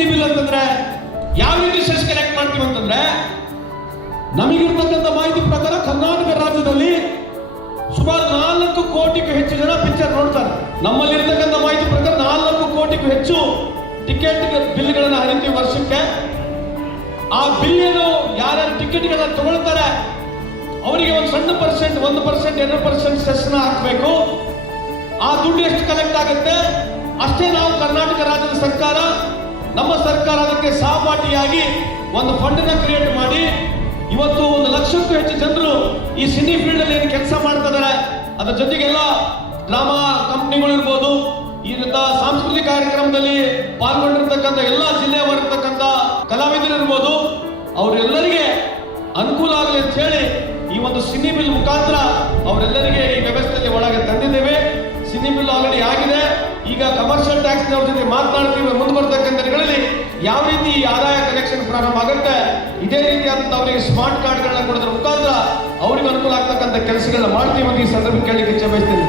Cine bill ಅಂತಂದ್ರೆ ಯಾವ ರೀತಿ ಸೆಸ್ ಕಲೆಕ್ಟ್ ಮಾಡ್ತೀವಿ ಅಂತಂದ್ರೆ, ನಮಗಿರ್ತಕ್ಕಂಥ ಮಾಹಿತಿ ಪ್ರಕಾರ ಕರ್ನಾಟಕ ರಾಜ್ಯದಲ್ಲಿ ಸುಮಾರು 4 ಕೋಟಿಗೂ ಹೆಚ್ಚು ಜನ ಪಿಕ್ಚರ್ ನೋಡ್ತಾರೆ. ನಮ್ಮಲ್ಲಿರ್ತಕ್ಕಂಥ ಮಾಹಿತಿ ಪ್ರಕಾರ 4 ಕೋಟಿಗೂ ಹೆಚ್ಚು ಟಿಕೆಟ್ ಬಿಲ್ಗಳನ್ನು ಹರಿತೀವಿ ವರ್ಷಕ್ಕೆ. ಆ ಬಿಲ್ ಏನು ಯಾರ್ಯಾರು ಟಿಕೆಟ್ಗಳನ್ನ ತಗೊಳ್ತಾರೆ ಅವರಿಗೆ ಒಂದು ಸಣ್ಣ ಪರ್ಸೆಂಟ್, 1%, 2% ಸೆಸ್ನ ಹಾಕಬೇಕು. ಆ ದುಡ್ಡು ಎಷ್ಟು ಕಲೆಕ್ಟ್ ಆಗುತ್ತೆ ಅಷ್ಟೇ ನಾವು ಕರ್ನಾಟಕ ರಾಜ್ಯದ ಸರ್ಕಾರ, ನಮ್ಮ ಸರ್ಕಾರ ಅದಕ್ಕೆ ಸಹಪಾಠಿಯಾಗಿ ಒಂದು ಫಂಡನ್ನ ಕ್ರಿಯೇಟ್ ಮಾಡಿ ಇವತ್ತು 1 ಲಕ್ಷಕ್ಕೂ ಹೆಚ್ಚು ಜನರು ಈ ಸಿನಿ ಫೀಲ್ಡ್ ಅಲ್ಲಿ ಏನು ಕೆಲಸ ಮಾಡ್ತಾ ಇದ್ದಾರೆ. ಅದರ ಜೊತೆಗೆಲ್ಲ ಡ್ರಾಮಾ ಕಂಪ್ನಿಗಳು ಇರ್ಬೋದು, ಈ ಸಾಂಸ್ಕೃತಿಕ ಕಾರ್ಯಕ್ರಮದಲ್ಲಿ ಪಾಲ್ಗೊಂಡಿರ್ತಕ್ಕಂಥ ಎಲ್ಲ ಜಿಲ್ಲೆಯವರಿರ್ತಕ್ಕಂಥ ಕಲಾವಿದರು ಇರ್ಬೋದು, ಅವರೆಲ್ಲರಿಗೆ ಅನುಕೂಲ ಆಗಲಿ ಅಂತ ಹೇಳಿ ಈ ಒಂದು ಸಿನಿ ಬಿಲ್ ಮುಖಾಂತರ ಅವರೆಲ್ಲರಿಗೆ ಈ ವ್ಯವಸ್ಥೆಯಲ್ಲಿ ಒಳಗೆ ತಂದಿದ್ದೇವೆ. ಸಿನಿ ಬಿಲ್ ಆಲ್ರೆಡಿ ಆಗಿದೆ. ಈಗ ಕಮರ್ಷಿಯಲ್ ಟ್ಯಾಕ್ಸ್ ಅವ್ರ ಜೊತೆ ಮಾತನಾಡ್ತೀವಿ. ಮುಂದೆ ಬರ್ತಕ್ಕಂಥ ದಿನಗಳಲ್ಲಿ ಯಾವ ರೀತಿ ಆದಾಯ ಕಲೆಕ್ಷನ್ ಪ್ರಾರಂಭ ಆಗುತ್ತೆ, ಇದೇ ರೀತಿಯಾದಂಥ ಅವರಿಗೆ ಸ್ಮಾರ್ಟ್ ಕಾರ್ಡ್ಗಳನ್ನ ಕೊಡೋದ್ರ ಮುಖಾಂತರ ಅವರಿಗೆ ಅನುಕೂಲ ಆಗ್ತಕ್ಕಂಥ ಕೆಲಸಗಳನ್ನ ಮಾಡ್ತೀವಿ ಅಂತ ಈ ಸಂದರ್ಭ ಕೇಳಲಿಕ್ಕೆ ಇಚ್ಛೆ ಬಯಸ್ತೇನೆ.